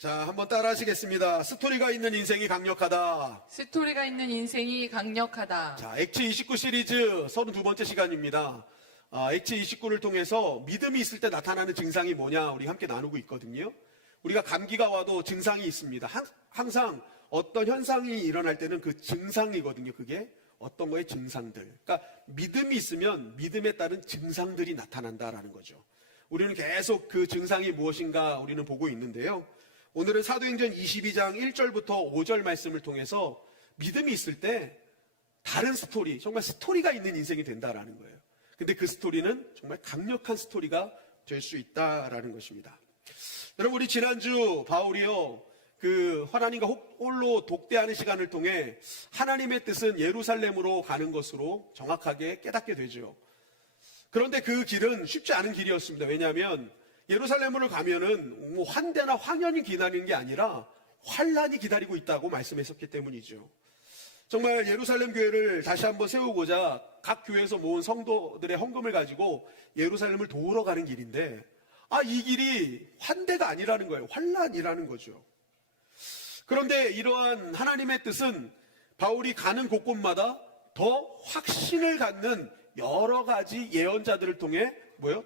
자, 한번 따라 하시겠습니다. 스토리가 있는 인생이 강력하다. 스토리가 있는 인생이 강력하다. 자, 액치 29 시리즈 32번째 시간입니다. 액치 29를 통해서 믿음이 있을 때 나타나는 증상이 뭐냐 우리 함께 나누고 있거든요. 우리가 감기가 와도 증상이 있습니다. 항상 어떤 현상이 일어날 때는 그 증상이거든요. 그게 어떤 거의 증상들. 그러니까 믿음이 있으면 믿음에 따른 증상들이 나타난다라는 거죠. 우리는 계속 그 증상이 무엇인가 우리는 보고 있는데요. 오늘은 사도행전 22장 1절부터 5절 말씀을 통해서 믿음이 있을 때 다른 스토리, 정말 스토리가 있는 인생이 된다라는 거예요. 근데 그 스토리는 정말 강력한 스토리가 될 수 있다라는 것입니다. 여러분, 우리 지난주 바울이요, 그 하나님과 홀로 독대하는 시간을 통해 하나님의 뜻은 예루살렘으로 가는 것으로 정확하게 깨닫게 되죠. 그런데 그 길은 쉽지 않은 길이었습니다. 왜냐하면 예루살렘으로 가면은 뭐 환대나 황연이 기다리는 게 아니라 환란이 기다리고 있다고 말씀했었기 때문이죠. 정말 예루살렘 교회를 다시 한번 세우고자 각 교회에서 모은 성도들의 헌금을 가지고 예루살렘을 도우러 가는 길인데, 이 길이 환대가 아니라는 거예요. 환란이라는 거죠. 그런데 이러한 하나님의 뜻은 바울이 가는 곳곳마다 더 확신을 갖는 여러 가지 예언자들을 통해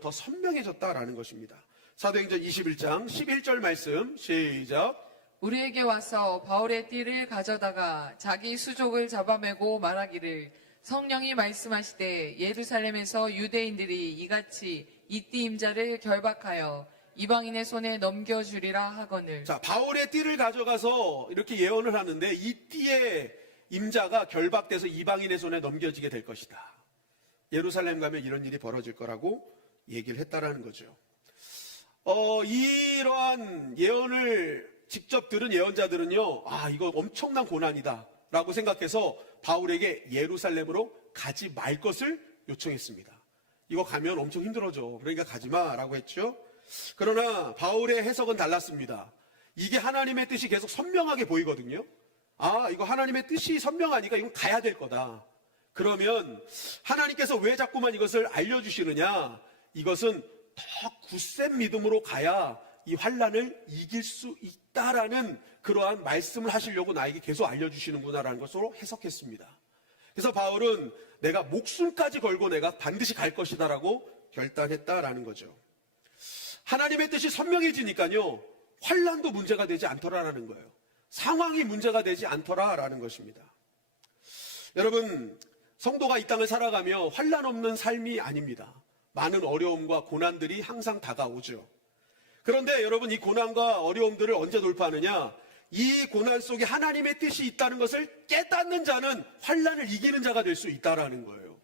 더 선명해졌다라는 것입니다. 사도행전 21장 11절 말씀 시작. 우리에게 와서 바울의 띠를 가져다가 자기 수족을 잡아매고 말하기를 성령이 말씀하시되 예루살렘에서 유대인들이 이같이 이 띠 임자를 결박하여 이방인의 손에 넘겨주리라 하거늘. 자, 바울의 띠를 가져가서 이렇게 예언을 하는데 이 띠의 임자가 결박돼서 이방인의 손에 넘겨지게 될 것이다. 예루살렘 가면 이런 일이 벌어질 거라고 얘기를 했다라는 거죠. 이러한 예언을 직접 들은 예언자들은요, 이거 엄청난 고난이다 라고 생각해서 바울에게 예루살렘으로 가지 말 것을 요청했습니다. 이거 가면 엄청 힘들어져. 그러니까 가지 마 라고 했죠. 그러나 바울의 해석은 달랐습니다. 이게 하나님의 뜻이 계속 선명하게 보이거든요. 이거 하나님의 뜻이 선명하니까 이건 가야 될 거다. 그러면 하나님께서 왜 자꾸만 이것을 알려주시느냐? 이것은 더 굳센 믿음으로 가야 이 환란을 이길 수 있다라는 그러한 말씀을 하시려고 나에게 계속 알려주시는구나라는 것으로 해석했습니다. 그래서 바울은 내가 목숨까지 걸고 내가 반드시 갈 것이다라고 결단했다라는 거죠. 하나님의 뜻이 선명해지니까요, 환란도 문제가 되지 않더라라는 거예요. 상황이 문제가 되지 않더라라는 것입니다. 여러분, 성도가 이 땅을 살아가며 환란 없는 삶이 아닙니다. 많은 어려움과 고난들이 항상 다가오죠. 그런데 여러분, 이 고난과 어려움들을 언제 돌파하느냐? 이 고난 속에 하나님의 뜻이 있다는 것을 깨닫는 자는 환란을 이기는 자가 될 수 있다라는 거예요.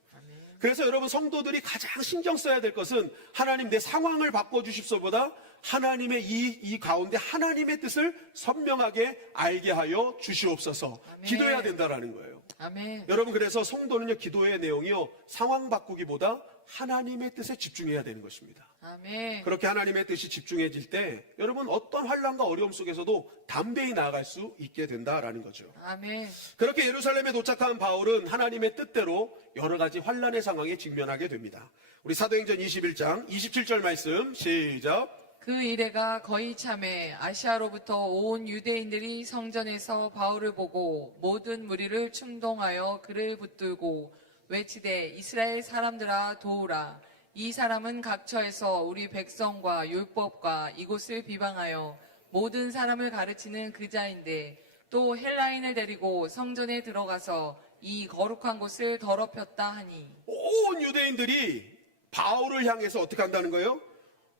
그래서 여러분, 성도들이 가장 신경 써야 될 것은 하나님 내 상황을 바꿔주십소보다 하나님의 이 가운데 하나님의 뜻을 선명하게 알게 하여 주시옵소서. 아멘. 기도해야 된다라는 거예요. 아멘. 여러분, 그래서 성도는요, 기도의 내용이요, 상황 바꾸기보다 하나님의 뜻에 집중해야 되는 것입니다. 아멘. 그렇게 하나님의 뜻이 집중해질 때 여러분, 어떤 환란과 어려움 속에서도 담대히 나아갈 수 있게 된다라는 거죠. 아멘. 그렇게 예루살렘에 도착한 바울은 하나님의 뜻대로 여러 가지 환란의 상황에 직면하게 됩니다. 우리 사도행전 21장 27절 말씀 시작. 그 이래가 거의 참에 아시아로부터 온 유대인들이 성전에서 바울을 보고 모든 무리를 충동하여 그를 붙들고 외치되 이스라엘 사람들아 도우라. 이 사람은 각처에서 우리 백성과 율법과 이곳을 비방하여 모든 사람을 가르치는 그 자인데 또 헬라인을 데리고 성전에 들어가서 이 거룩한 곳을 더럽혔다 하니. 온 유대인들이 바울을 향해서 어떻게 한다는 거예요?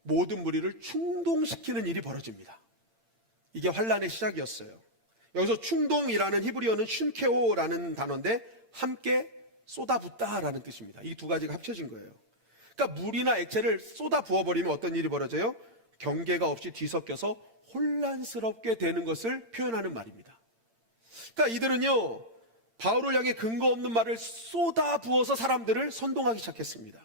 모든 무리를 충동시키는 일이 벌어집니다. 이게 환란의 시작이었어요. 여기서 충동이라는 히브리어는 슌케오라는 단어인데 함께 쏟아붓다라는 뜻입니다. 이 두 가지가 합쳐진 거예요. 그러니까 물이나 액체를 쏟아 부어버리면 어떤 일이 벌어져요? 경계가 없이 뒤섞여서 혼란스럽게 되는 것을 표현하는 말입니다. 그러니까 이들은요, 바울을 향해 근거 없는 말을 쏟아 부어서 사람들을 선동하기 시작했습니다.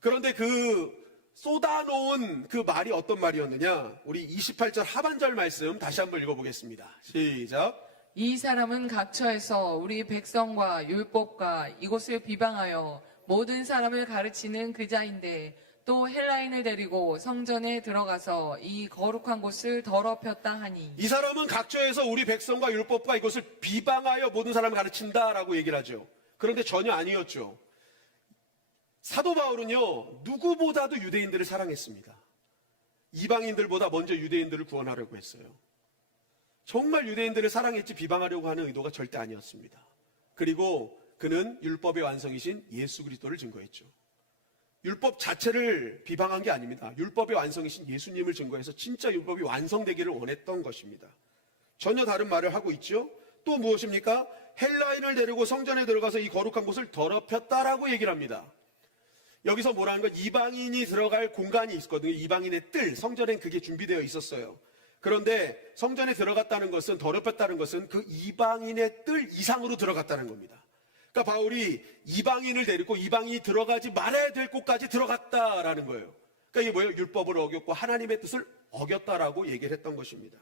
그런데 그 쏟아놓은 그 말이 어떤 말이었느냐? 우리 28절 하반절 말씀 다시 한번 읽어보겠습니다. 시작. 이 사람은 각처에서 우리 백성과 율법과 이곳을 비방하여 모든 사람을 가르치는 그 자인데 또 헬라인을 데리고 성전에 들어가서 이 거룩한 곳을 더럽혔다 하니 이 사람은 각처에서 우리 백성과 율법과 이것을 비방하여 모든 사람을 가르친다라고 얘기를 하죠. 그런데 전혀 아니었죠. 사도 바울은요, 누구보다도 유대인들을 사랑했습니다. 이방인들보다 먼저 유대인들을 구원하려고 했어요. 정말 유대인들을 사랑했지 비방하려고 하는 의도가 절대 아니었습니다. 그리고 그는 율법의 완성이신 예수 그리스도를 증거했죠. 율법 자체를 비방한 게 아닙니다. 율법의 완성이신 예수님을 증거해서 진짜 율법이 완성되기를 원했던 것입니다. 전혀 다른 말을 하고 있죠. 또 무엇입니까? 헬라인을 데리고 성전에 들어가서 이 거룩한 곳을 더럽혔다라고 얘기를 합니다. 여기서 뭐라는 건 이방인이 들어갈 공간이 있거든요. 이방인의 뜰, 성전엔 그게 준비되어 있었어요. 그런데 성전에 들어갔다는 것은, 더럽혔다는 것은 그 이방인의 뜰 이상으로 들어갔다는 겁니다. 그러니까 바울이 이방인을 데리고 이방인이 들어가지 말아야 될 곳까지 들어갔다라는 거예요. 그러니까 이게 뭐예요? 율법을 어겼고 하나님의 뜻을 어겼다라고 얘기를 했던 것입니다.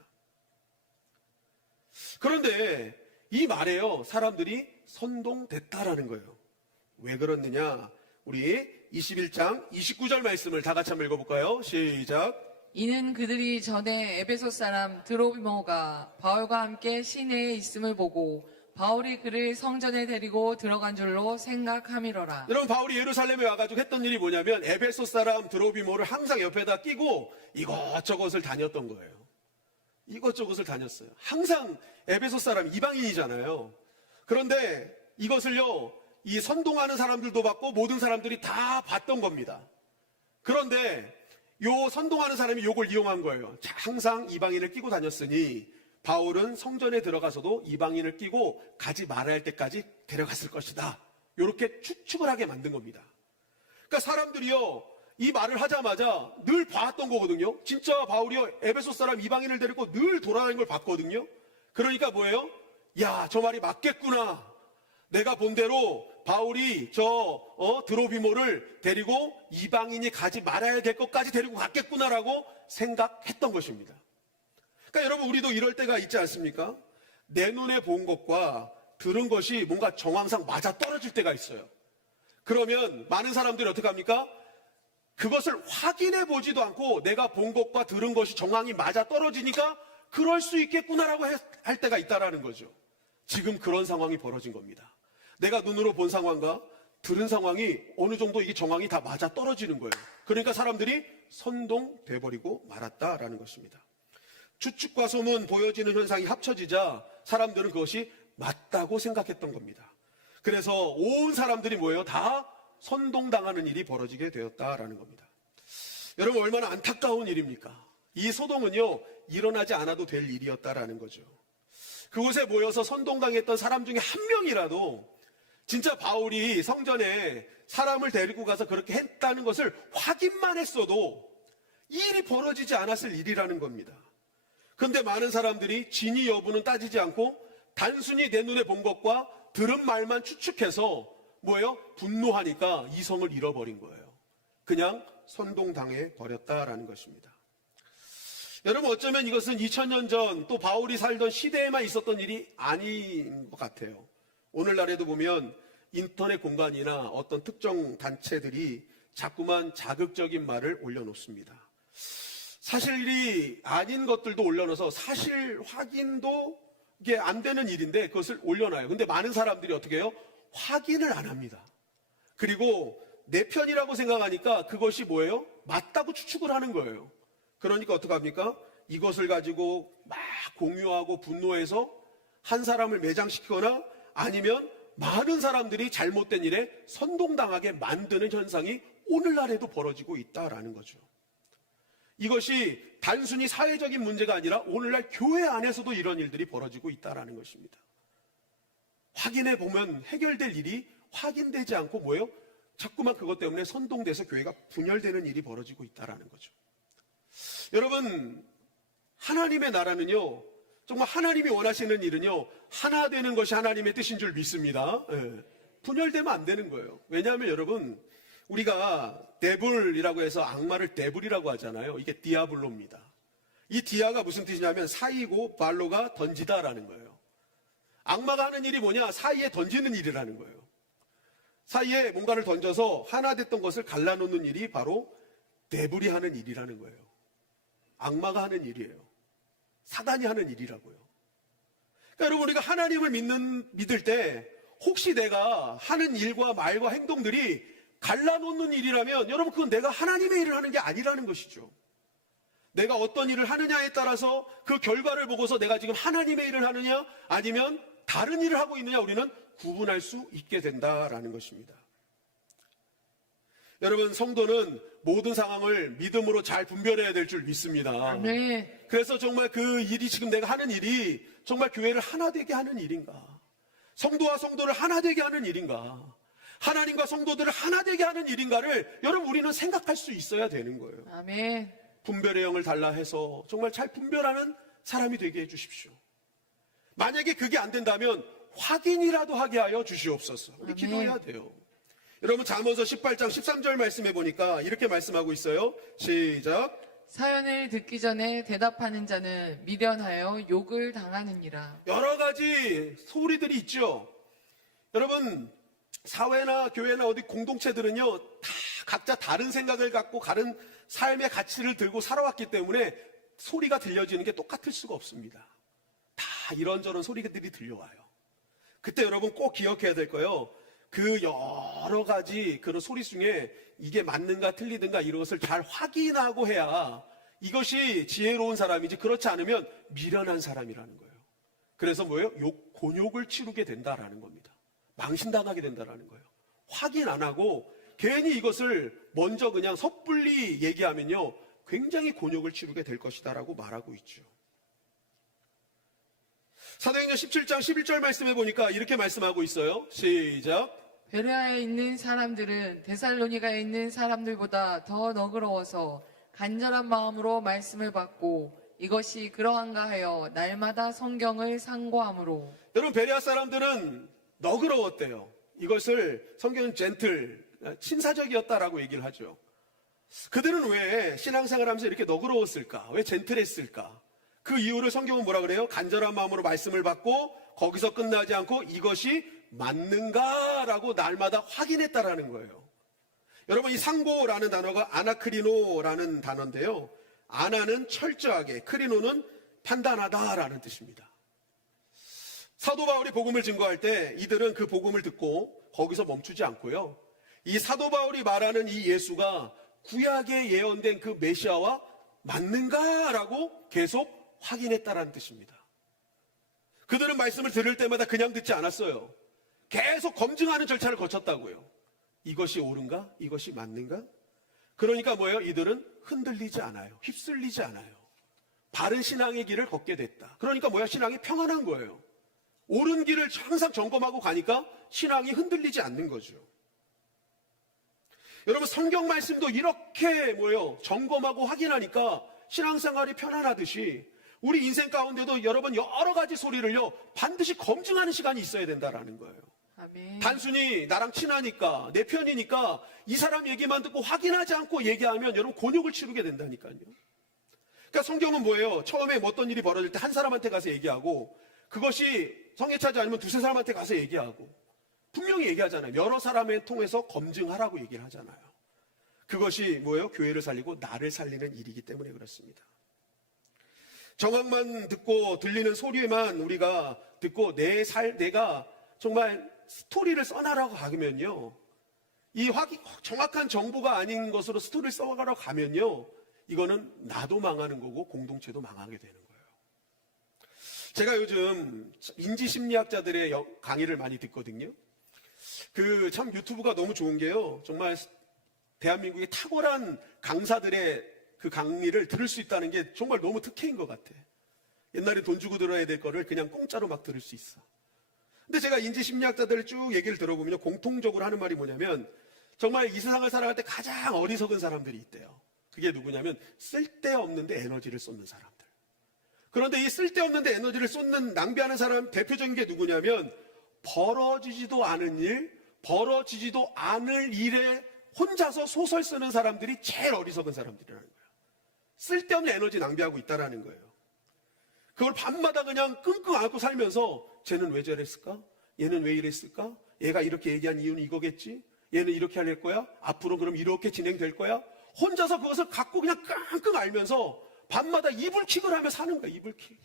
그런데 이 말에요, 사람들이 선동됐다라는 거예요. 왜 그렇느냐? 우리 21장 29절 말씀을 다 같이 한번 읽어볼까요? 시작. 이는 그들이 전에 에베소 사람 드로비모가 바울과 함께 시내에 있음을 보고 바울이 그를 성전에 데리고 들어간 줄로 생각함이로라. 여러분, 바울이 예루살렘에 와가지고 했던 일이 뭐냐면 에베소 사람 드로비모를 항상 옆에다 끼고 이것저것을 다녔던 거예요. 이것저것을 다녔어요. 항상 에베소 사람 이방인이잖아요. 그런데 이것을요, 이 선동하는 사람들도 봤고 모든 사람들이 다 봤던 겁니다. 그런데 요 선동하는 사람이 요걸 이용한 거예요. 자, 항상 이방인을 끼고 다녔으니 바울은 성전에 들어가서도 이방인을 끼고 가지 말아야 할 때까지 데려갔을 것이다. 이렇게 추측을 하게 만든 겁니다. 그러니까 사람들이요, 이 말을 하자마자 늘 봤던 거거든요. 진짜 바울이요, 에베소 사람 이방인을 데리고 늘 돌아다니는 걸 봤거든요. 그러니까 뭐예요? 야, 저 말이 맞겠구나. 내가 본 대로 바울이 드로비모를 데리고 이방인이 가지 말아야 될 것까지 데리고 갔겠구나라고 생각했던 것입니다. 그러니까 여러분, 우리도 이럴 때가 있지 않습니까? 내 눈에 본 것과 들은 것이 뭔가 정황상 맞아 떨어질 때가 있어요. 그러면 많은 사람들이 어떻게 합니까? 그것을 확인해 보지도 않고 내가 본 것과 들은 것이 정황이 맞아 떨어지니까 그럴 수 있겠구나라고 할 때가 있다라는 거죠. 지금 그런 상황이 벌어진 겁니다. 내가 눈으로 본 상황과 들은 상황이 어느 정도 이게 정황이 다 맞아 떨어지는 거예요. 그러니까 사람들이 선동돼 버리고 말았다라는 것입니다. 추측과 소문, 보여지는 현상이 합쳐지자 사람들은 그것이 맞다고 생각했던 겁니다. 그래서 온 사람들이 뭐예요? 다 선동당하는 일이 벌어지게 되었다라는 겁니다. 여러분, 얼마나 안타까운 일입니까? 이 소동은요, 일어나지 않아도 될 일이었다라는 거죠. 그곳에 모여서 선동당했던 사람 중에 한 명이라도 진짜 바울이 성전에 사람을 데리고 가서 그렇게 했다는 것을 확인만 했어도 이 일이 벌어지지 않았을 일이라는 겁니다. 그런데 많은 사람들이 진위 여부는 따지지 않고 단순히 내 눈에 본 것과 들은 말만 추측해서 뭐예요? 분노하니까 이성을 잃어버린 거예요. 그냥 선동당해 버렸다라는 것입니다. 여러분, 어쩌면 이것은 2000년 전 또 바울이 살던 시대에만 있었던 일이 아닌 것 같아요. 오늘날에도 보면 인터넷 공간이나 어떤 특정 단체들이 자꾸만 자극적인 말을 올려놓습니다. 사실이 아닌 것들도 올려놔서 사실 확인도 이게 안 되는 일인데 그것을 올려놔요. 근데 많은 사람들이 어떻게 해요? 확인을 안 합니다. 그리고 내 편이라고 생각하니까 그것이 뭐예요? 맞다고 추측을 하는 거예요. 그러니까 어떡합니까? 이것을 가지고 막 공유하고 분노해서 한 사람을 매장시키거나 아니면 많은 사람들이 잘못된 일에 선동당하게 만드는 현상이 오늘날에도 벌어지고 있다라는 거죠. 이것이 단순히 사회적인 문제가 아니라 오늘날 교회 안에서도 이런 일들이 벌어지고 있다라는 것입니다. 확인해 보면 해결될 일이 확인되지 않고 뭐예요? 자꾸만 그것 때문에 선동돼서 교회가 분열되는 일이 벌어지고 있다라는 거죠. 여러분, 하나님의 나라는요, 정말 하나님이 원하시는 일은요, 하나 되는 것이 하나님의 뜻인 줄 믿습니다. 예. 분열되면 안 되는 거예요. 왜냐하면 여러분, 우리가 데블이라고 해서 악마를 데블이라고 하잖아요. 이게 디아블로입니다. 이 디아가 무슨 뜻이냐면 사이고 발로가 던지다라는 거예요. 악마가 하는 일이 뭐냐? 사이에 던지는 일이라는 거예요. 사이에 뭔가를 던져서 하나 됐던 것을 갈라놓는 일이 바로 데블이 하는 일이라는 거예요. 악마가 하는 일이에요. 사단이 하는 일이라고요. 그러니까 여러분, 우리가 하나님을 믿을 때 혹시 내가 하는 일과 말과 행동들이 갈라놓는 일이라면 여러분, 그건 내가 하나님의 일을 하는 게 아니라는 것이죠. 내가 어떤 일을 하느냐에 따라서 그 결과를 보고서 내가 지금 하나님의 일을 하느냐 아니면 다른 일을 하고 있느냐 우리는 구분할 수 있게 된다라는 것입니다. 여러분, 성도는 모든 상황을 믿음으로 잘 분별해야 될 줄 믿습니다. 아멘. 그래서 정말 그 일이, 지금 내가 하는 일이 정말 교회를 하나 되게 하는 일인가? 성도와 성도를 하나 되게 하는 일인가? 하나님과 성도들을 하나 되게 하는 일인가를 여러분, 우리는 생각할 수 있어야 되는 거예요. 아멘. 분별의 영을 달라 해서 정말 잘 분별하는 사람이 되게 해주십시오. 만약에 그게 안 된다면 확인이라도 하게 하여 주시옵소서. 우리 아멘. 기도해야 돼요. 여러분, 잠언서 18장 13절 말씀해 보니까 이렇게 말씀하고 있어요. 시작. 사연을 듣기 전에 대답하는 자는 미련하여 욕을 당하느니라. 여러 가지 소리들이 있죠. 여러분, 사회나 교회나 어디 공동체들은요, 다 각자 다른 생각을 갖고 다른 삶의 가치를 들고 살아왔기 때문에 소리가 들려지는 게 똑같을 수가 없습니다. 다 이런저런 소리들이 들려와요. 그때 여러분 꼭 기억해야 될 거예요. 그 여러 가지 그런 소리 중에 이게 맞는가 틀리든가 이런 것을 잘 확인하고 해야 이것이 지혜로운 사람이지, 그렇지 않으면 미련한 사람이라는 거예요. 그래서 뭐예요? 곤욕을 치르게 된다라는 겁니다. 망신당하게 된다라는 거예요. 확인 안 하고 괜히 이것을 먼저 그냥 섣불리 얘기하면요, 굉장히 곤욕을 치르게 될 것이다라고 말하고 있죠. 사도행전 17장 11절 말씀해 보니까 이렇게 말씀하고 있어요. 시작. 베레아에 있는 사람들은 데살로니가에 있는 사람들보다 더 너그러워서 간절한 마음으로 말씀을 받고 이것이 그러한가 하여 날마다 성경을 상고함으로. 여러분, 베레아 사람들은 너그러웠대요. 이것을 성경은 젠틀, 친사적이었다라고 얘기를 하죠. 그들은 왜 신앙생활하면서 이렇게 너그러웠을까? 왜 젠틀했을까? 그 이유를 성경은 뭐라 그래요? 간절한 마음으로 말씀을 받고 거기서 끝나지 않고 이것이 맞는가라고 날마다 확인했다라는 거예요. 여러분, 이 상고라는 단어가 아나크리노라는 단어인데요. 아나는 철저하게, 크리노는 판단하다라는 뜻입니다. 사도 바울이 복음을 증거할 때 이들은 그 복음을 듣고 거기서 멈추지 않고요, 이 사도 바울이 말하는 이 예수가 구약에 예언된 그 메시아와 맞는가라고 계속 확인했다라는 뜻입니다. 그들은 말씀을 들을 때마다 그냥 듣지 않았어요. 계속 검증하는 절차를 거쳤다고요. 이것이 옳은가? 이것이 맞는가? 그러니까 뭐예요? 이들은 흔들리지 않아요. 휩쓸리지 않아요. 바른 신앙의 길을 걷게 됐다. 그러니까 뭐야? 신앙이 평안한 거예요. 옳은 길을 항상 점검하고 가니까 신앙이 흔들리지 않는 거죠. 여러분, 성경 말씀도 이렇게 뭐예요? 점검하고 확인하니까 신앙생활이 편안하듯이 우리 인생 가운데도 여러분 여러 가지 소리를요, 반드시 검증하는 시간이 있어야 된다라는 거예요. 아멘. 단순히 나랑 친하니까, 내 편이니까 이 사람 얘기만 듣고 확인하지 않고 얘기하면 여러분 곤욕을 치르게 된다니까요. 그러니까 성경은 뭐예요? 처음에 어떤 일이 벌어질 때 한 사람한테 가서 얘기하고, 그것이 성에 차지 않으면 두세 사람한테 가서 얘기하고, 분명히 얘기하잖아요. 여러 사람을 통해서 검증하라고 얘기를 하잖아요. 그것이 뭐예요? 교회를 살리고 나를 살리는 일이기 때문에 그렇습니다. 정황만 듣고 들리는 소리만 우리가 듣고 내가 정말 스토리를 써나가고 가면요, 이 정확한 정보가 아닌 것으로 스토리를 써가러 가면요, 이거는 나도 망하는 거고 공동체도 망하게 되는 거예요. 제가 요즘 인지심리학자들의 강의를 많이 듣거든요. 참 유튜브가 너무 좋은 게요, 정말 대한민국의 탁월한 강사들의 그 강의를 들을 수 있다는 게 정말 너무 특혜인 것 같아. 옛날에 돈 주고 들어야 될 거를 그냥 공짜로 막 들을 수 있어. 근데 제가 인지심리학자들을 쭉 얘기를 들어보면 공통적으로 하는 말이 뭐냐면, 정말 이 세상을 살아갈 때 가장 어리석은 사람들이 있대요. 그게 누구냐면 쓸데없는데 에너지를 쏟는 사람들. 그런데 이 쓸데없는데 에너지를 쏟는, 낭비하는 사람 대표적인 게 누구냐면 벌어지지도 않은 일, 벌어지지도 않을 일에 혼자서 소설 쓰는 사람들이 제일 어리석은 사람들이라는 거예요. 쓸데없는 에너지 낭비하고 있다라는 거예요. 그걸 밤마다 그냥 끙끙 앓고 살면서 쟤는 왜 저랬을까? 얘는 왜 이랬을까? 얘가 이렇게 얘기한 이유는 이거겠지? 얘는 이렇게 할 거야? 앞으로 그럼 이렇게 진행될 거야? 혼자서 그것을 갖고 그냥 끙끙 앓면서 밤마다 이불킥을 하며 사는 거야, 이불킥.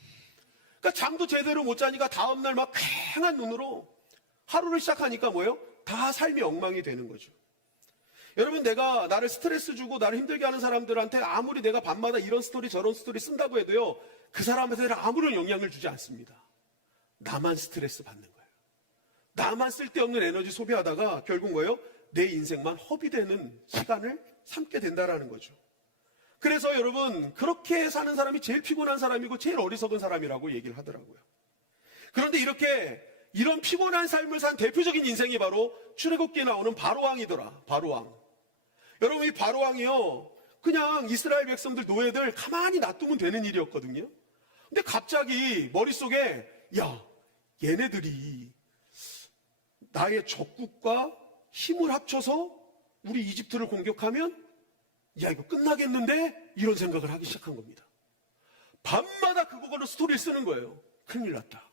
그러니까 잠도 제대로 못 자니까 다음날 막 쾌한 눈으로 하루를 시작하니까 뭐예요? 다 삶이 엉망이 되는 거죠. 여러분, 내가 나를 스트레스 주고 나를 힘들게 하는 사람들한테 아무리 내가 밤마다 이런 스토리 저런 스토리 쓴다고 해도요, 그 사람한테는 아무런 영향을 주지 않습니다. 나만 스트레스 받는 거예요. 나만 쓸데없는 에너지 소비하다가 결국 뭐예요? 내 인생만 허비되는 시간을 삼게 된다라는 거죠. 그래서 여러분, 그렇게 사는 사람이 제일 피곤한 사람이고 제일 어리석은 사람이라고 얘기를 하더라고요. 그런데 이런 피곤한 삶을 산 대표적인 인생이 바로 출애굽기에 나오는 바로왕이더라. 바로왕. 여러분, 이 바로왕이요, 그냥 이스라엘 백성들, 노예들 가만히 놔두면 되는 일이었거든요. 근데 갑자기 머릿속에, 야, 얘네들이 나의 적국과 힘을 합쳐서 우리 이집트를 공격하면, 야, 이거 끝나겠는데? 이런 생각을 하기 시작한 겁니다. 밤마다 그거로 스토리를 쓰는 거예요. 큰일 났다.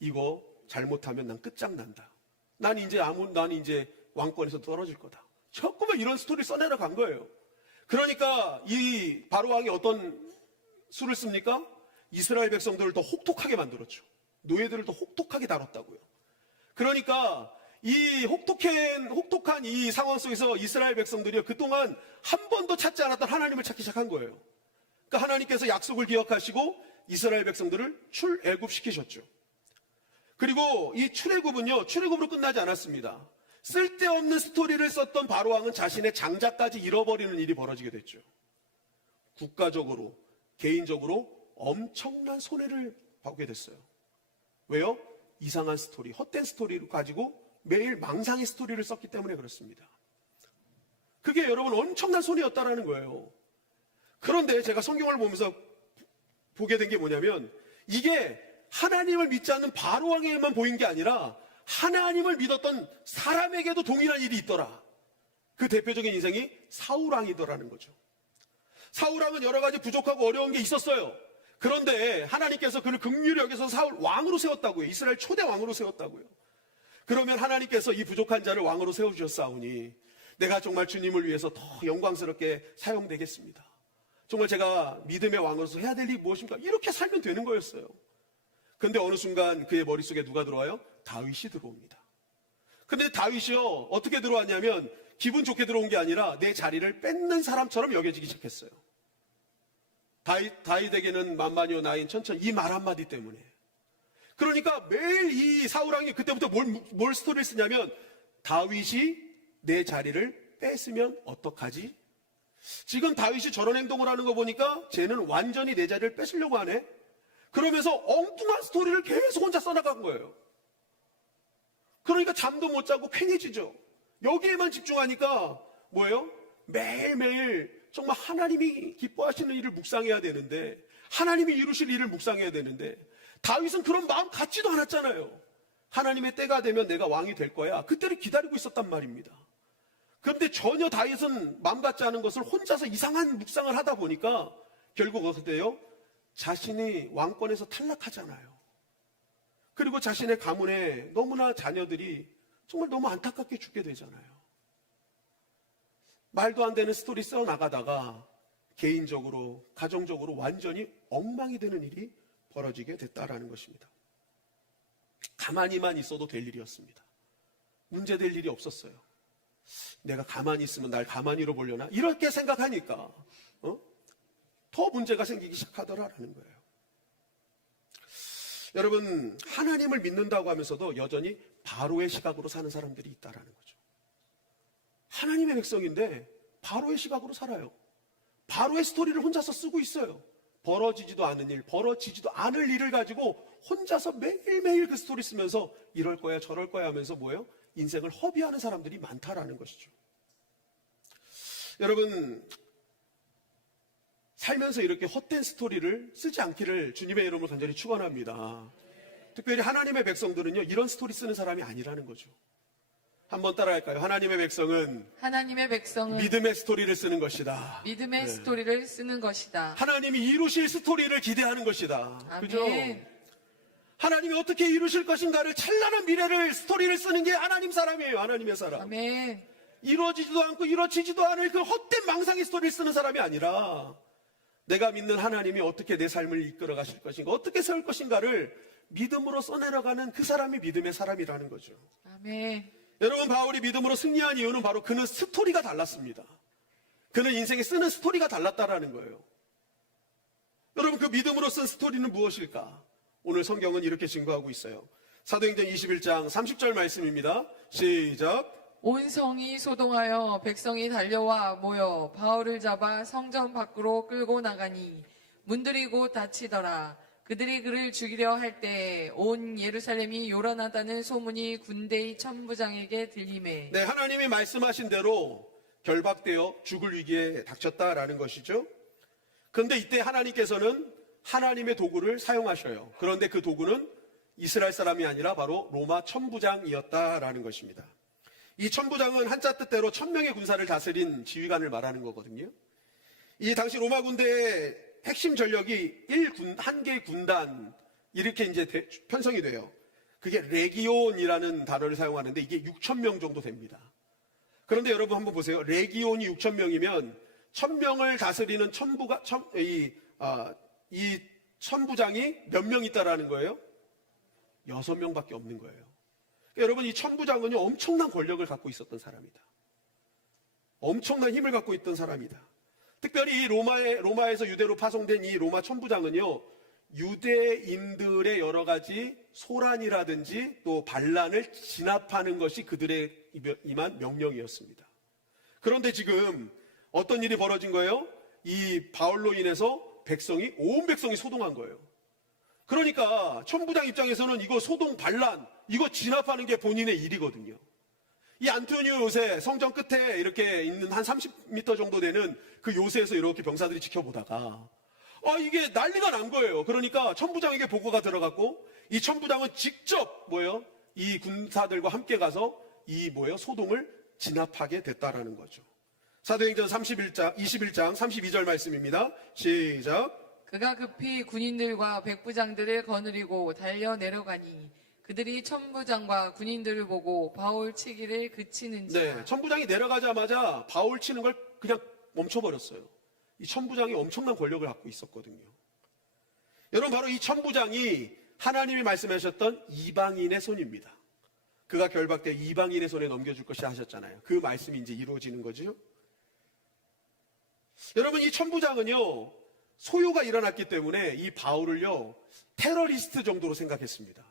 이거 잘못하면 난 끝장난다. 난 이제 왕권에서 떨어질 거다. 자꾸만 이런 스토리 써내려 간 거예요. 그러니까 이 바로왕이 어떤 수를 씁니까? 이스라엘 백성들을 더 혹독하게 만들었죠. 노예들을 더 혹독하게 다뤘다고요. 그러니까 이 혹독한 이 상황 속에서 이스라엘 백성들이 그동안 한 번도 찾지 않았던 하나님을 찾기 시작한 거예요. 그러니까 하나님께서 약속을 기억하시고 이스라엘 백성들을 출애굽시키셨죠. 그리고 이 출애굽으로 끝나지 않았습니다. 쓸데없는 스토리를 썼던 바로왕은 자신의 장자까지 잃어버리는 일이 벌어지게 됐죠. 국가적으로, 개인적으로 엄청난 손해를 보게 됐어요. 왜요? 이상한 스토리, 헛된 스토리를 가지고 매일 망상의 스토리를 썼기 때문에 그렇습니다. 그게 여러분 엄청난 손해였다라는 거예요. 그런데 제가 성경을 보면서 보게 된 게 뭐냐면, 이게 하나님을 믿지 않는 바로왕에게만 보인 게 아니라 하나님을 믿었던 사람에게도 동일한 일이 있더라. 그 대표적인 인생이 사울왕이더라는 거죠. 사울왕은 여러 가지 부족하고 어려운 게 있었어요. 그런데 하나님께서 그를 긍휼히 여겨서 사울 왕으로 세웠다고요. 이스라엘 초대 왕으로 세웠다고요. 그러면 하나님께서 이 부족한 자를 왕으로 세워주셨사오니 내가 정말 주님을 위해서 더 영광스럽게 사용되겠습니다. 정말 제가 믿음의 왕으로서 해야 될 일이 무엇입니까? 이렇게 살면 되는 거였어요. 근데 어느 순간 그의 머릿속에 누가 들어와요? 다윗이 들어옵니다. 근데 다윗이요, 어떻게 들어왔냐면 기분 좋게 들어온 게 아니라 내 자리를 뺏는 사람처럼 여겨지기 시작했어요. 다윗에게는 만만이요 나인 천천, 이 말 한마디 때문에. 그러니까 매일 이 사울왕이 그때부터 뭘 스토리를 쓰냐면, 다윗이 내 자리를 뺏으면 어떡하지? 지금 다윗이 저런 행동을 하는 거 보니까 쟤는 완전히 내 자리를 뺏으려고 하네. 그러면서 엉뚱한 스토리를 계속 혼자 써나간 거예요. 그러니까 잠도 못 자고 쾌해지죠. 여기에만 집중하니까 뭐예요? 매일매일 정말 하나님이 기뻐하시는 일을 묵상해야 되는데, 하나님이 이루실 일을 묵상해야 되는데, 다윗은 그런 마음 갖지도 않았잖아요. 하나님의 때가 되면 내가 왕이 될 거야. 그때를 기다리고 있었단 말입니다. 그런데 전혀 다윗은 마음 같지 않은 것을 혼자서 이상한 묵상을 하다 보니까 결국 어떻게 돼요? 자신이 왕권에서 탈락하잖아요. 그리고 자신의 가문에 너무나 자녀들이 정말 너무 안타깝게 죽게 되잖아요. 말도 안 되는 스토리 써나가다가 개인적으로, 가정적으로 완전히 엉망이 되는 일이 벌어지게 됐다라는 것입니다. 가만히만 있어도 될 일이었습니다. 문제될 일이 없었어요. 내가 가만히 있으면 날 가만히로 보려나? 이렇게 생각하니까 더 문제가 생기기 시작하더라라는 거예요. 여러분, 하나님을 믿는다고 하면서도 여전히 바로의 시각으로 사는 사람들이 있다라는 거죠. 하나님의 백성인데 바로의 시각으로 살아요. 바로의 스토리를 혼자서 쓰고 있어요. 벌어지지도 않은 일, 벌어지지도 않을 일을 가지고 혼자서 매일매일 그 스토리 쓰면서 이럴 거야 저럴 거야 하면서 뭐예요? 인생을 허비하는 사람들이 많다라는 것이죠. 여러분, 살면서 이렇게 헛된 스토리를 쓰지 않기를 주님의 이름으로 간절히 축원합니다. 특별히 하나님의 백성들은요, 이런 스토리 쓰는 사람이 아니라는 거죠. 한번 따라할까요? 하나님의 백성은 믿음의 스토리를 쓰는 것이다. 믿음의 스토리를 쓰는 것이다. 하나님이 이루실 스토리를 기대하는 것이다. 아멘. 그죠? 하나님이 어떻게 이루실 것인가를 찬란한 미래를 스토리를 쓰는 게 하나님 사람이에요. 하나님의 사람. 아멘. 이루어지지도 않고 이루어지지도 않을 그 헛된 망상의 스토리를 쓰는 사람이 아니라 내가 믿는 하나님이 어떻게 내 삶을 이끌어 가실 것인가, 어떻게 세울 것인가를 믿음으로 써내려가는 그 사람이 믿음의 사람이라는 거죠. 아멘. 여러분, 바울이 믿음으로 승리한 이유는 바로 그는 스토리가 달랐습니다. 그는 인생에 쓰는 스토리가 달랐다라는 거예요. 여러분, 그 믿음으로 쓴 스토리는 무엇일까? 오늘 성경은 이렇게 증거하고 있어요. 사도행전 21장 30절 말씀입니다. 시작. 온 성이 소동하여 백성이 달려와 모여 바울을 잡아 성전 밖으로 끌고 나가니 문들이 곧 닫히더라. 그들이 그를 죽이려 할 때 온 예루살렘이 요란하다는 소문이 군대의 천부장에게 들리매. 네, 하나님이 말씀하신 대로 결박되어 죽을 위기에 닥쳤다라는 것이죠. 그런데 이때 하나님께서는 하나님의 도구를 사용하셔요. 그런데 그 도구는 이스라엘 사람이 아니라 바로 로마 천부장이었다라는 것입니다. 이 천부장은 한자 뜻대로 1000명의 군사를 다스린 지휘관을 말하는 거거든요. 이 당시 로마 군대의 핵심 전력이 한 개의 군단, 이렇게 이제 편성이 돼요. 그게 레기온이라는 단어를 사용하는데 이게 6000명 정도 됩니다. 그런데 여러분 한번 보세요. 레기온이 6000명이면 1000명을 다스리는 이 천부장이 몇 명 있다라는 거예요? 6명밖에 없는 거예요. 여러분, 이 천부장은요, 엄청난 권력을 갖고 있었던 사람이다. 엄청난 힘을 갖고 있던 사람이다. 특별히 이 로마에서 유대로 파송된 이 로마 천부장은요, 유대인들의 여러 가지 소란이라든지 또 반란을 진압하는 것이 그들의 임한 명령이었습니다. 그런데 지금 어떤 일이 벌어진 거예요? 이 바울로 인해서 온 백성이 소동한 거예요. 그러니까 천부장 입장에서는 이거 소동 반란, 이거 진압하는 게 본인의 일이거든요. 이 안토니오 요새 성전 끝에 이렇게 있는 한 30m 정도 되는 그 요새에서 이렇게 병사들이 지켜보다가 이게 난리가 난 거예요. 그러니까 천부장에게 보고가 들어갔고 이 천부장은 직접 이 군사들과 함께 가서 소동을 진압하게 됐다라는 거죠. 사도행전 21장 32절 말씀입니다. 시작. 그가 급히 군인들과 백부장들을 거느리고 달려 내려가니 그들이 천부장과 군인들을 보고 바울 치기를 그치는지라. 네, 천부장이 내려가자마자 바울 치는 걸 그냥 멈춰버렸어요. 이 천부장이 엄청난 권력을 갖고 있었거든요. 여러분, 바로 이 천부장이 하나님이 말씀하셨던 이방인의 손입니다. 그가 결박돼 이방인의 손에 넘겨줄 것이 하셨잖아요. 그 말씀이 이제 이루어지는 거죠. 여러분, 이 천부장은요, 소요가 일어났기 때문에 이 바울을요, 테러리스트 정도로 생각했습니다.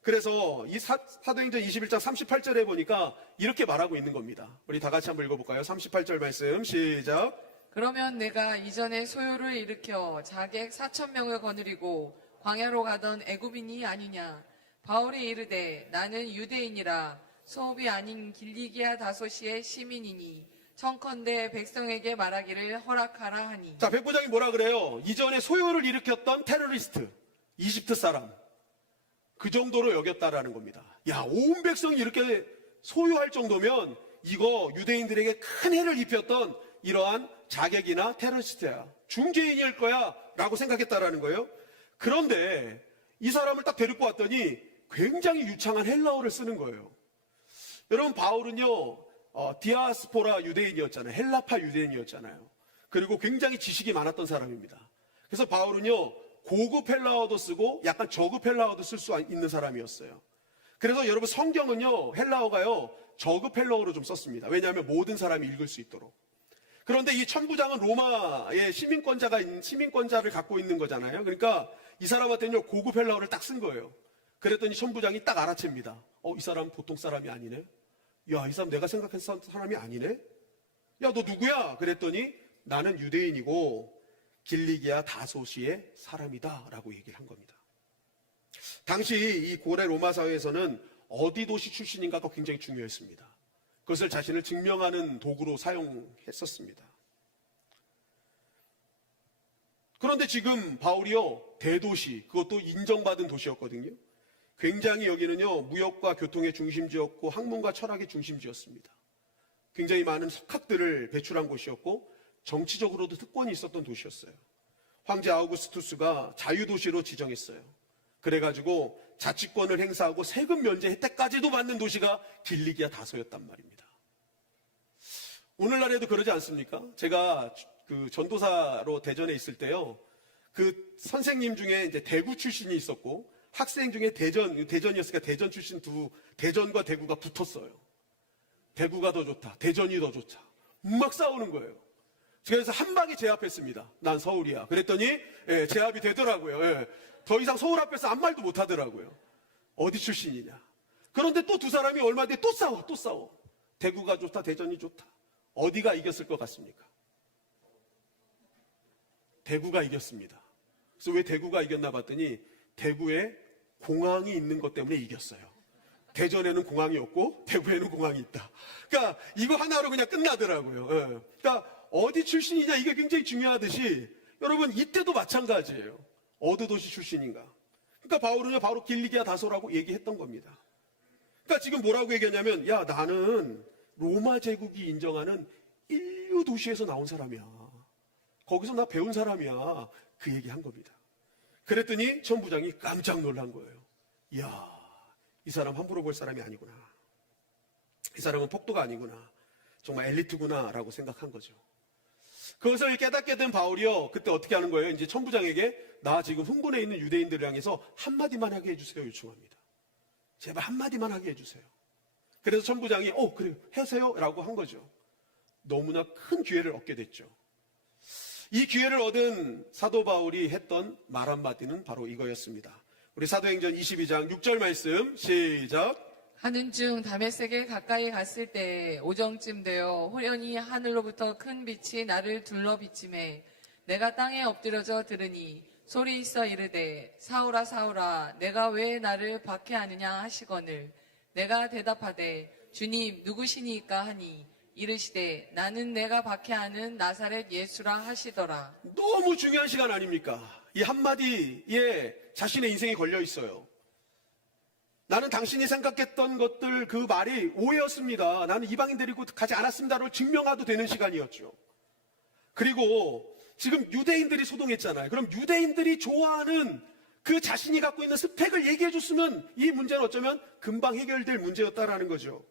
그래서 이 사도행전 21장 38절에 보니까 이렇게 말하고 있는 겁니다. 우리 다 같이 한번 읽어볼까요? 38절 말씀 시작. 그러면 내가 이전에 소요를 일으켜 자객 4000명을 거느리고 광야로 가던 애굽인이 아니냐. 바울이 이르되 나는 유대인이라 소업이 아닌 길리기아 다소시의 시민이니 청컨대 백성에게 말하기를 허락하라 하니. 자, 백부장이 뭐라 그래요? 이전에 소요를 일으켰던 테러리스트, 이집트 사람, 그 정도로 여겼다라는 겁니다. 야, 온 백성이 이렇게 소요할 정도면 이거 유대인들에게 큰 해를 입혔던 이러한 자객이나 테러리스트야, 중재인일 거야 라고 생각했다라는 거예요. 그런데 이 사람을 딱 데리고 왔더니 굉장히 유창한 헬라어를 쓰는 거예요. 여러분, 바울은요, 디아스포라 유대인이었잖아요. 헬라파 유대인이었잖아요. 그리고 굉장히 지식이 많았던 사람입니다. 그래서 바울은요, 고급 헬라어도 쓰고 약간 저급 헬라어도 쓸 수 있는 사람이었어요. 그래서 여러분, 성경은요, 헬라어가요, 저급 헬라어로 좀 썼습니다. 왜냐하면 모든 사람이 읽을 수 있도록. 그런데 이 천부장은 로마의 시민권자를 갖고 있는 거잖아요. 그러니까 이 사람한테는요, 고급 헬라어를 딱 쓴 거예요. 그랬더니 천부장이 딱 알아챕니다. 이 사람 보통 사람이 아니네. 야, 이 사람 내가 생각했던 사람이 아니네. 야, 너 누구야? 그랬더니 나는 유대인이고 길리기아 다소시의 사람이다 라고 얘기를 한 겁니다. 당시 이 고대 로마 사회에서는 어디 도시 출신인가가 굉장히 중요했습니다. 그것을 자신을 증명하는 도구로 사용했었습니다. 그런데 지금 바울이요, 대도시, 그것도 인정받은 도시였거든요. 굉장히 여기는요, 무역과 교통의 중심지였고 학문과 철학의 중심지였습니다. 굉장히 많은 석학들을 배출한 곳이었고 정치적으로도 특권이 있었던 도시였어요. 황제 아우구스투스가 자유도시로 지정했어요. 그래가지고 자치권을 행사하고 세금 면제 혜택까지도 받는 도시가 길리기아 다소였단 말입니다. 오늘날에도 그러지 않습니까? 제가 그 전도사로 대전에 있을 때요. 그 선생님 중에 이제 대구 출신이 있었고 학생 중에 대전이었으니까 대전 출신 대전과 대구가 붙었어요. 대구가 더 좋다. 대전이 더 좋다. 막 싸우는 거예요. 그래서 한 방에 제압했습니다. 난 서울이야. 그랬더니 제압이 되더라고요. 더 이상 서울 앞에서 아무 말도 못 하더라고요. 어디 출신이냐. 그런데 또 두 사람이 얼마 뒤에 또 싸워. 대구가 좋다. 대전이 좋다. 어디가 이겼을 것 같습니까? 대구가 이겼습니다. 그래서 왜 대구가 이겼나 봤더니 대구에 공항이 있는 것 때문에 이겼어요. 대전에는 공항이 없고 대구에는 공항이 있다. 그러니까 이거 하나로 그냥 끝나더라고요. 그러니까 어디 출신이냐 이게 굉장히 중요하듯이 여러분 이때도 마찬가지예요. 어느 도시 출신인가. 그러니까 바울은요 바로 길리기아 다소라고 얘기했던 겁니다. 그러니까 지금 뭐라고 얘기하냐면 야 나는 로마 제국이 인정하는 인류 도시에서 나온 사람이야. 거기서 나 배운 사람이야. 그 얘기한 겁니다. 그랬더니 천부장이 깜짝 놀란 거예요. 이야 이 사람 함부로 볼 사람이 아니구나. 이 사람은 폭도가 아니구나. 정말 엘리트구나 라고 생각한 거죠. 그것을 깨닫게 된 바울이요. 그때 어떻게 하는 거예요? 이제 천부장에게 나 지금 흥분해 있는 유대인들을 향해서 한마디만 하게 해주세요 요청합니다. 제발 한마디만 하게 해주세요. 그래서 천부장이 그래요 하세요 라고 한 거죠. 너무나 큰 기회를 얻게 됐죠. 이 기회를 얻은 사도 바울이 했던 말 한마디는 바로 이거였습니다. 우리 사도행전 22장 6절 말씀 시작. 하는 중 다메섹에 가까이 갔을 때 오정쯤 되어 호련히 하늘로부터 큰 빛이 나를 둘러 비침해 내가 땅에 엎드려져 들으니 소리 있어 이르되 사울아 사울아 내가 왜 나를 박해하느냐 하시거늘 내가 대답하되 주님 누구시니까 하니 이르시되 나는 내가 박해하는 나사렛 예수라 하시더라. 너무 중요한 시간 아닙니까? 이 한마디에 자신의 인생이 걸려 있어요. 나는 당신이 생각했던 것들 그 말이 오해였습니다. 나는 이방인 데리고 가지 않았습니다로 증명해도 되는 시간이었죠. 그리고 지금 유대인들이 소동했잖아요. 그럼 유대인들이 좋아하는 그 자신이 갖고 있는 스펙을 얘기해 줬으면 이 문제는 어쩌면 금방 해결될 문제였다라는 거죠.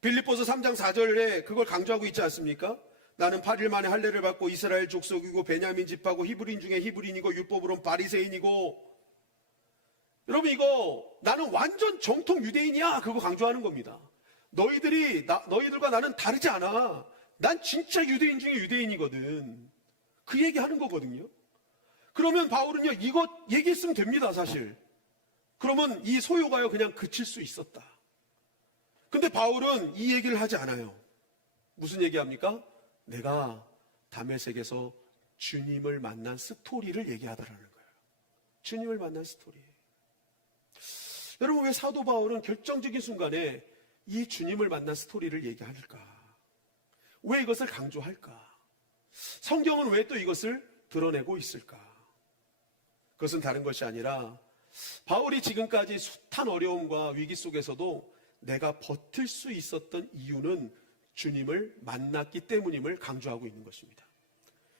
빌립보서 3장 4절에 그걸 강조하고 있지 않습니까? 나는 8일 만에 할례를 받고 이스라엘 족속이고 베냐민 집하고 히브리인 중에 히브리인이고 율법으로는 바리새인이고. 여러분 이거 나는 완전 정통 유대인이야 그거 강조하는 겁니다. 너희들과 나는 다르지 않아. 난 진짜 유대인 중에 유대인이거든. 그 얘기하는 거거든요. 그러면 바울은요 이거 얘기했으면 됩니다 사실. 그러면 이 소요가요 그냥 그칠 수 있었다. 근데 바울은 이 얘기를 하지 않아요. 무슨 얘기합니까? 내가 다메섹에서 주님을 만난 스토리를 얘기하더라는 거예요. 주님을 만난 스토리. 여러분 왜 사도 바울은 결정적인 순간에 이 주님을 만난 스토리를 얘기할까? 왜 이것을 강조할까? 성경은 왜 또 이것을 드러내고 있을까? 그것은 다른 것이 아니라 바울이 지금까지 숱한 어려움과 위기 속에서도 내가 버틸 수 있었던 이유는 주님을 만났기 때문임을 강조하고 있는 것입니다.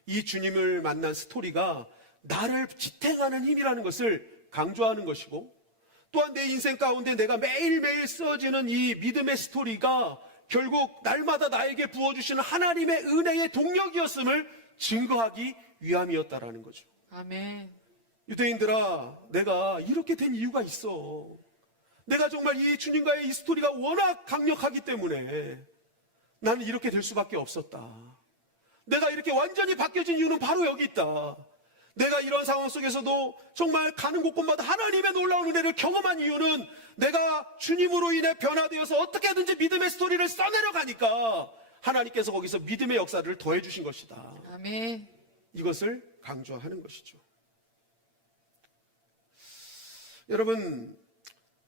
이 주님을 만난 스토리가 나를 지탱하는 힘이라는 것을 강조하는 것이고 또한 내 인생 가운데 내가 매일매일 써지는 이 믿음의 스토리가 결국 날마다 나에게 부어주시는 하나님의 은혜의 동력이었음을 증거하기 위함이었다라는 거죠. 아멘. 유대인들아, 내가 이렇게 된 이유가 있어. 내가 정말 이 주님과의 이 스토리가 워낙 강력하기 때문에 나는 이렇게 될 수밖에 없었다. 내가 이렇게 완전히 바뀌어진 이유는 바로 여기 있다. 내가 이런 상황 속에서도 정말 가는 곳곳마다 하나님의 놀라운 은혜를 경험한 이유는 내가 주님으로 인해 변화되어서 어떻게든지 믿음의 스토리를 써내려가니까 하나님께서 거기서 믿음의 역사를 더해 주신 것이다. 아멘. 이것을 강조하는 것이죠. 여러분,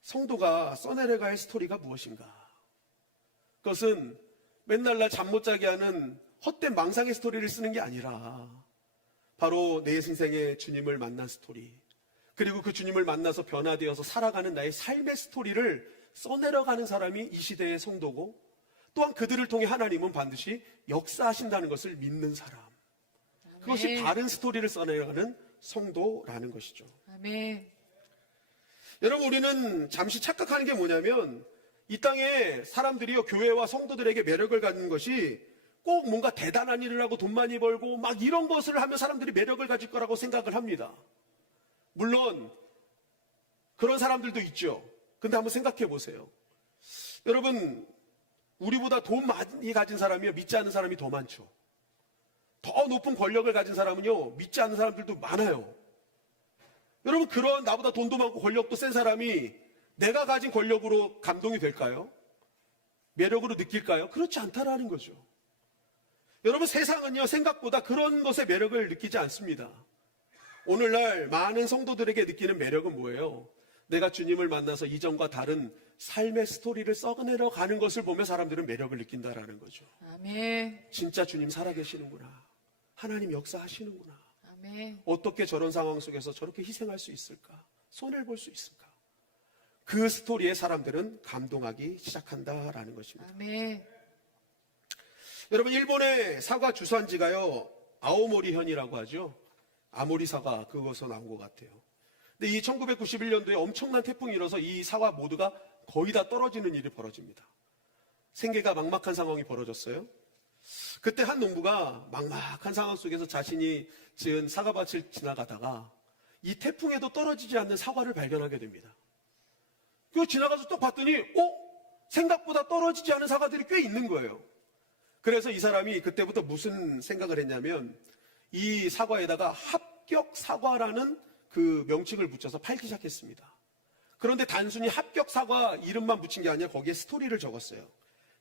성도가 써내려가야 할 스토리가 무엇인가? 그것은 맨날 날 잠 못 자게 하는 헛된 망상의 스토리를 쓰는 게 아니라 바로 내 인생의 주님을 만난 스토리, 그리고 그 주님을 만나서 변화되어서 살아가는 나의 삶의 스토리를 써내려가는 사람이 이 시대의 성도고, 또한 그들을 통해 하나님은 반드시 역사하신다는 것을 믿는 사람, 그것이 바른 스토리를 써내려가는 성도라는 것이죠. 아멘. 여러분, 우리는 잠시 착각하는 게 뭐냐면 이 땅에 사람들이요 교회와 성도들에게 매력을 갖는 것이 꼭 뭔가 대단한 일을 하고 돈 많이 벌고 막 이런 것을 하면 사람들이 매력을 가질 거라고 생각을 합니다. 물론 그런 사람들도 있죠. 근데 한번 생각해 보세요. 여러분, 우리보다 돈 많이 가진 사람이요, 믿지 않는 사람이 더 많죠. 더 높은 권력을 가진 사람은요, 믿지 않는 사람들도 많아요. 여러분, 그런 나보다 돈도 많고 권력도 센 사람이 내가 가진 권력으로 감동이 될까요? 매력으로 느낄까요? 그렇지 않다라는 거죠. 여러분, 세상은요, 생각보다 그런 것에 매력을 느끼지 않습니다. 오늘날 많은 성도들에게 느끼는 매력은 뭐예요? 내가 주님을 만나서 이전과 다른 삶의 스토리를 썩어내려 가는 것을 보며 사람들은 매력을 느낀다라는 거죠. 아멘. 진짜 주님 살아계시는구나. 하나님 역사하시는구나. 아멘. 어떻게 저런 상황 속에서 저렇게 희생할 수 있을까? 손해를 볼 수 있을까? 그 스토리에 사람들은 감동하기 시작한다라는 것입니다. 아멘. 여러분, 일본의 사과 주산지가요, 아오모리현이라고 하죠. 아모리 사과, 그것에서 나온 것 같아요. 근데 이 1991년도에 엄청난 태풍이 일어서 이 사과 모두가 거의 다 떨어지는 일이 벌어집니다. 생계가 막막한 상황이 벌어졌어요. 그때 한 농부가 막막한 상황 속에서 자신이 지은 사과밭을 지나가다가 이 태풍에도 떨어지지 않는 사과를 발견하게 됩니다. 그 지나가서 또 봤더니 생각보다 떨어지지 않은 사과들이 꽤 있는 거예요. 그래서 이 사람이 그때부터 무슨 생각을 했냐면 이 사과에다가 합격 사과라는 그 명칭을 붙여서 팔기 시작했습니다. 그런데 단순히 합격 사과 이름만 붙인 게 아니라 거기에 스토리를 적었어요.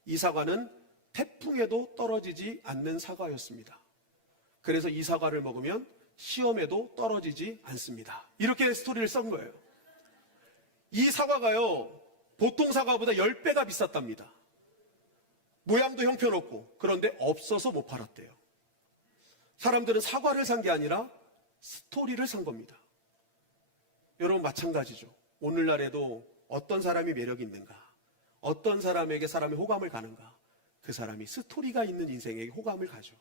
이 사과는 태풍에도 떨어지지 않는 사과였습니다. 그래서 이 사과를 먹으면 시험에도 떨어지지 않습니다. 이렇게 스토리를 쓴 거예요. 이 사과가요, 보통 사과보다 10배가 비쌌답니다. 모양도 형편없고, 그런데 없어서 못 팔았대요. 사람들은 사과를 산 게 아니라 스토리를 산 겁니다. 여러분, 마찬가지죠. 오늘날에도 어떤 사람이 매력이 있는가, 어떤 사람에게 사람이 호감을 가는가, 그 사람이 스토리가 있는 인생에게 호감을 가죠.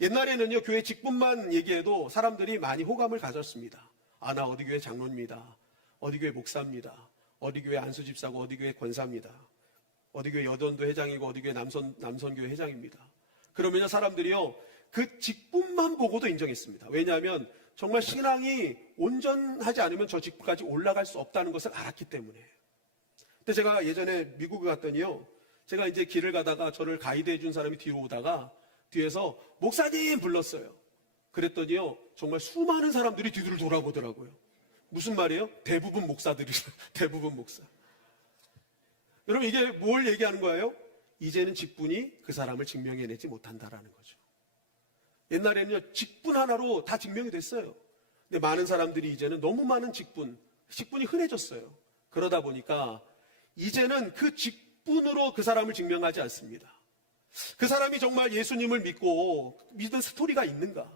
옛날에는요, 교회 직분만 얘기해도 사람들이 많이 호감을 가졌습니다. 아, 나 어디 교회 장로입니다. 어디 교회 목사입니다. 어디 교회 안수집사고 어디 교회 권사입니다. 어디 교회 여전도 회장이고 어디 교회 남선교회 회장입니다. 그러면 사람들이요, 그 직분만 보고도 인정했습니다. 왜냐하면 정말 신앙이 온전하지 않으면 저 직분까지 올라갈 수 없다는 것을 알았기 때문에. 근데 제가 예전에 미국에 갔더니요, 제가 이제 길을 가다가 저를 가이드해 준 사람이 뒤로 오다가 뒤에서 목사님 불렀어요. 그랬더니요, 정말 수많은 사람들이 뒤를 돌아보더라고요. 무슨 말이에요? 대부분 목사들이, 대부분 목사. 여러분, 이게 뭘 얘기하는 거예요? 이제는 직분이 그 사람을 증명해내지 못한다라는 거죠. 옛날에는요, 직분 하나로 다 증명이 됐어요. 근데 많은 사람들이 이제는 너무 많은 직분이 흔해졌어요. 그러다 보니까 이제는 그 직분으로 그 사람을 증명하지 않습니다. 그 사람이 정말 예수님을 믿고 믿은 스토리가 있는가?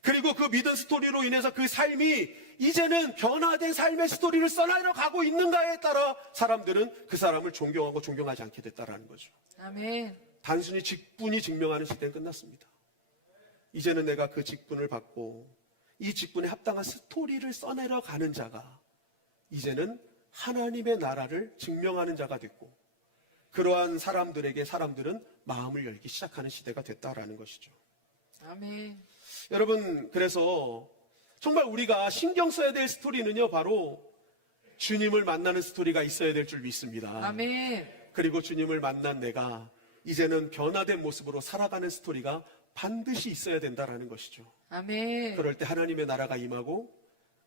그리고 그 믿은 스토리로 인해서 그 삶이 이제는 변화된 삶의 스토리를 써나려 가고 있는가에 따라 사람들은 그 사람을 존경하고 존경하지 않게 됐다라는 거죠. 아멘. 단순히 직분이 증명하는 시대는 끝났습니다. 이제는 내가 그 직분을 받고 이 직분에 합당한 스토리를 써내려 가는 자가 이제는 하나님의 나라를 증명하는 자가 됐고, 그러한 사람들에게 사람들은 마음을 열기 시작하는 시대가 됐다라는 것이죠. 아멘. 여러분, 그래서 정말 우리가 신경 써야 될 스토리는요, 바로 주님을 만나는 스토리가 있어야 될 줄 믿습니다. 아멘. 그리고 주님을 만난 내가 이제는 변화된 모습으로 살아가는 스토리가 반드시 있어야 된다라는 것이죠. 아멘. 그럴 때 하나님의 나라가 임하고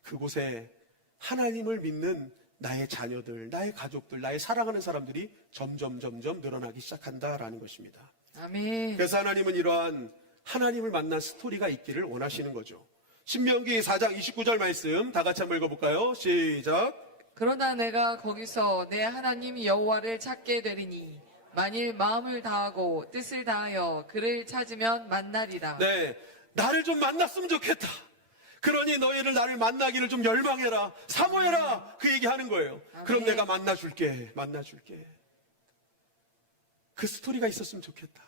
그곳에 하나님을 믿는 나의 자녀들, 나의 가족들, 나의 사랑하는 사람들이 점점 늘어나기 시작한다라는 것입니다. 아멘. 그래서 하나님은 이러한 하나님을 만난 스토리가 있기를 원하시는 거죠. 신명기 4장 29절 말씀 다 같이 한번 읽어볼까요? 시작. 그러나 내가 거기서 내 하나님 여호와를 찾게 되리니 만일 마음을 다하고 뜻을 다하여 그를 찾으면 만나리라. 네, 나를 좀 만났으면 좋겠다. 그러니 너희를 나를 만나기를 좀 열망해라, 사모해라, 그 얘기하는 거예요. 그럼 아멘. 내가 만나줄게. 그 스토리가 있었으면 좋겠다.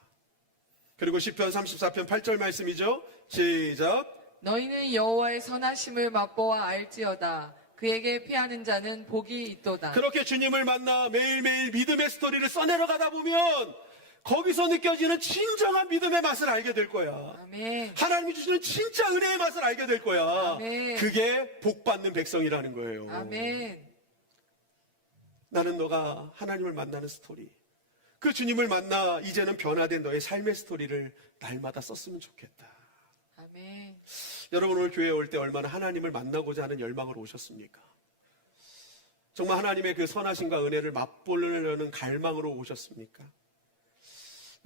그리고 시편 34편 8절 말씀이죠. 시작. 너희는 여호와의 선하심을 맛보아 알지어다. 그에게 피하는 자는 복이 있도다. 그렇게 주님을 만나 매일매일 믿음의 스토리를 써내려 가다 보면 거기서 느껴지는 진정한 믿음의 맛을 알게 될 거야. 아멘. 하나님이 주시는 진짜 은혜의 맛을 알게 될 거야. 아멘. 그게 복 받는 백성이라는 거예요. 아멘. 나는 너가 하나님을 만나는 스토리, 그 주님을 만나 이제는 변화된 너의 삶의 스토리를 날마다 썼으면 좋겠다. 아멘. 여러분 오늘 교회에 올 때 얼마나 하나님을 만나고자 하는 열망으로 오셨습니까? 정말 하나님의 그 선하심과 은혜를 맛보려는 갈망으로 오셨습니까?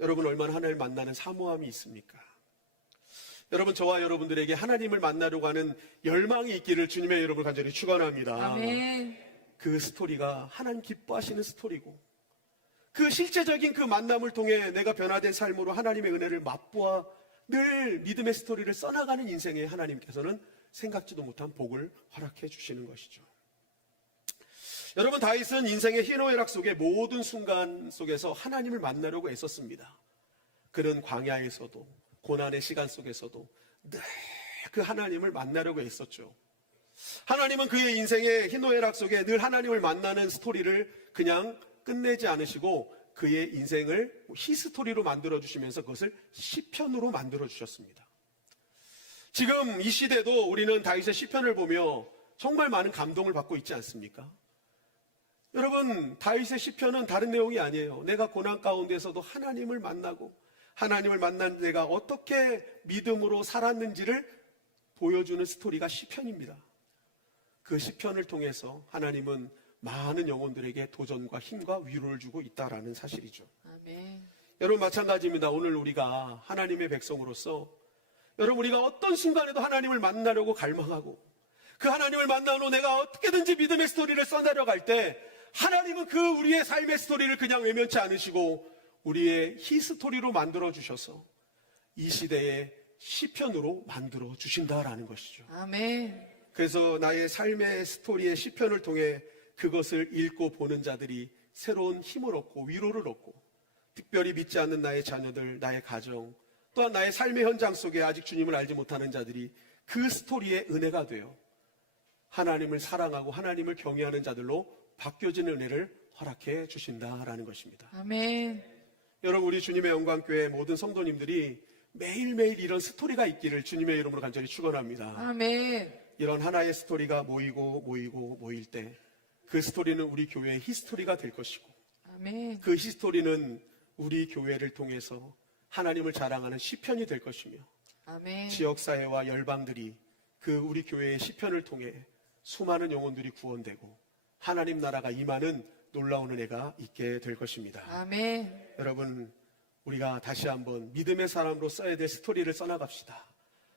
여러분 얼마나 하나님을 만나는 사모함이 있습니까? 여러분 저와 여러분들에게 하나님을 만나려고 하는 열망이 있기를 주님의 이름으로 간절히 축원합니다. 아멘. 그 스토리가 하나님 기뻐하시는 스토리고 그 실제적인 그 만남을 통해 내가 변화된 삶으로 하나님의 은혜를 맛보아 늘 믿음의 스토리를 써나가는 인생에 하나님께서는 생각지도 못한 복을 허락해 주시는 것이죠. 여러분 다윗은 인생의 희노애락 속의 모든 순간 속에서 하나님을 만나려고 애썼습니다. 그는 광야에서도 고난의 시간 속에서도 늘 그 하나님을 만나려고 애썼죠. 하나님은 그의 인생의 희노애락 속에 늘 하나님을 만나는 스토리를 그냥 끝내지 않으시고 그의 인생을 히스토리로 만들어주시면서 그것을 시편으로 만들어주셨습니다. 지금 이 시대도 우리는 다윗의 시편을 보며 정말 많은 감동을 받고 있지 않습니까? 여러분 다윗의 시편은 다른 내용이 아니에요. 내가 고난 가운데서도 하나님을 만나고 하나님을 만난 내가 어떻게 믿음으로 살았는지를 보여주는 스토리가 시편입니다. 그 시편을 통해서 하나님은 많은 영혼들에게 도전과 힘과 위로를 주고 있다라는 사실이죠. 아멘. 여러분 마찬가지입니다. 오늘 우리가 하나님의 백성으로서 여러분 우리가 어떤 순간에도 하나님을 만나려고 갈망하고 그 하나님을 만난 후 내가 어떻게든지 믿음의 스토리를 써내려갈 때 하나님은 그 우리의 삶의 스토리를 그냥 외면치 않으시고 우리의 히스토리로 만들어 주셔서 이 시대의 시편으로 만들어 주신다라는 것이죠. 아멘. 그래서 나의 삶의 스토리의 시편을 통해 그것을 읽고 보는 자들이 새로운 힘을 얻고 위로를 얻고 특별히 믿지 않는 나의 자녀들, 나의 가정, 또한 나의 삶의 현장 속에 아직 주님을 알지 못하는 자들이 그 스토리의 은혜가 되어 하나님을 사랑하고 하나님을 경외하는 자들로 바뀌어지는 은혜를 허락해 주신다라는 것입니다. 아멘. 여러분 우리 주님의 영광교회 모든 성도님들이 매일매일 이런 스토리가 있기를 주님의 이름으로 간절히 축원합니다. 아멘. 이런 하나의 스토리가 모일 때 그 스토리는 우리 교회의 히스토리가 될 것이고 아멘. 그 히스토리는 우리 교회를 통해서 하나님을 자랑하는 시편이 될 것이며 아멘. 지역사회와 열방들이 그 우리 교회의 시편을 통해 수많은 영혼들이 구원되고 하나님 나라가 임하는 놀라운 은혜가 있게 될 것입니다. 아멘. 여러분 우리가 다시 한번 믿음의 사람으로 써야 될 스토리를 써나갑시다.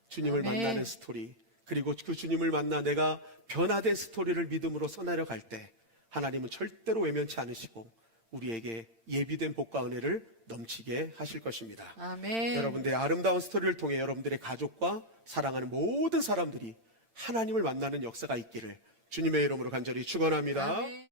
주님을 아멘. 만나는 스토리, 그리고 그 주님을 만나 내가 변화된 스토리를 믿음으로 써내려갈 때 하나님은 절대로 외면치 않으시고 우리에게 예비된 복과 은혜를 넘치게 하실 것입니다. 아멘. 여러분들의 아름다운 스토리를 통해 여러분들의 가족과 사랑하는 모든 사람들이 하나님을 만나는 역사가 있기를 주님의 이름으로 간절히 축원합니다. 아멘.